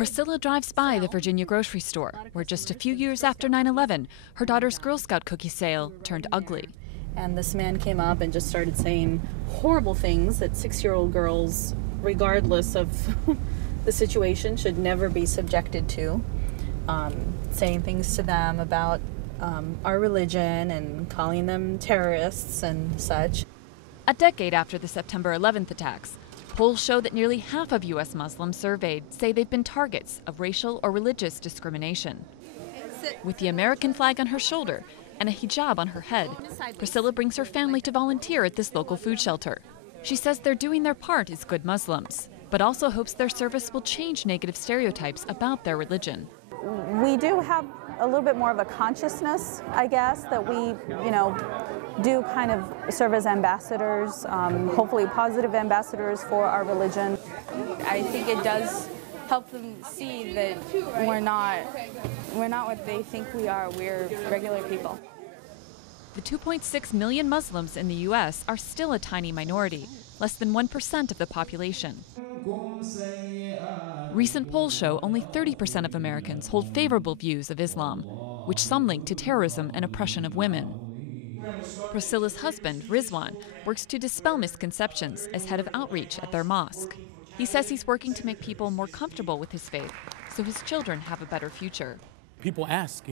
Priscilla drives by the Virginia grocery store, where just a few years after 9/11, her daughter's Girl Scout cookie sale turned ugly. And this man came up and just started saying horrible things that 6-year-old girls, regardless of the situation, should never be subjected to. Saying things to them about our religion and calling them terrorists and such. A decade after the September 11th attacks, polls show that nearly half of U.S. Muslims surveyed say they've been targets of racial or religious discrimination. With the American flag on her shoulder and a hijab on her head, Priscilla brings her family to volunteer at this local food shelter. She says they're doing their part as good Muslims, but also hopes their service will change negative stereotypes about their religion. We do have a little bit more of a consciousness, I guess, that we, do kind of serve as ambassadors, hopefully positive ambassadors for our religion. I think it does help them see that we're not what they think we are. We're regular people. The 2.6 million Muslims in the U.S. are still a tiny minority, less than 1% of the population. Recent polls show only 30% of Americans hold favorable views of Islam, which some link to terrorism and oppression of women. Priscilla's husband, Rizwan, works to dispel misconceptions as head of outreach at their mosque. He says he's working to make people more comfortable with his faith so his children have a better future. People ask,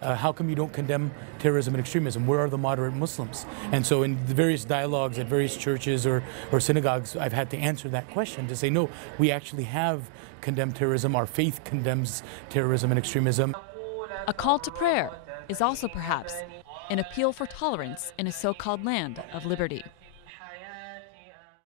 how come you don't condemn terrorism and extremism? Where are the moderate Muslims? And so in the various dialogues at various churches or synagogues, I've had to answer that question to say, no, we actually have condemned terrorism. Our faith condemns terrorism and extremism. A call to prayer is also perhaps an appeal for tolerance in a so-called land of liberty.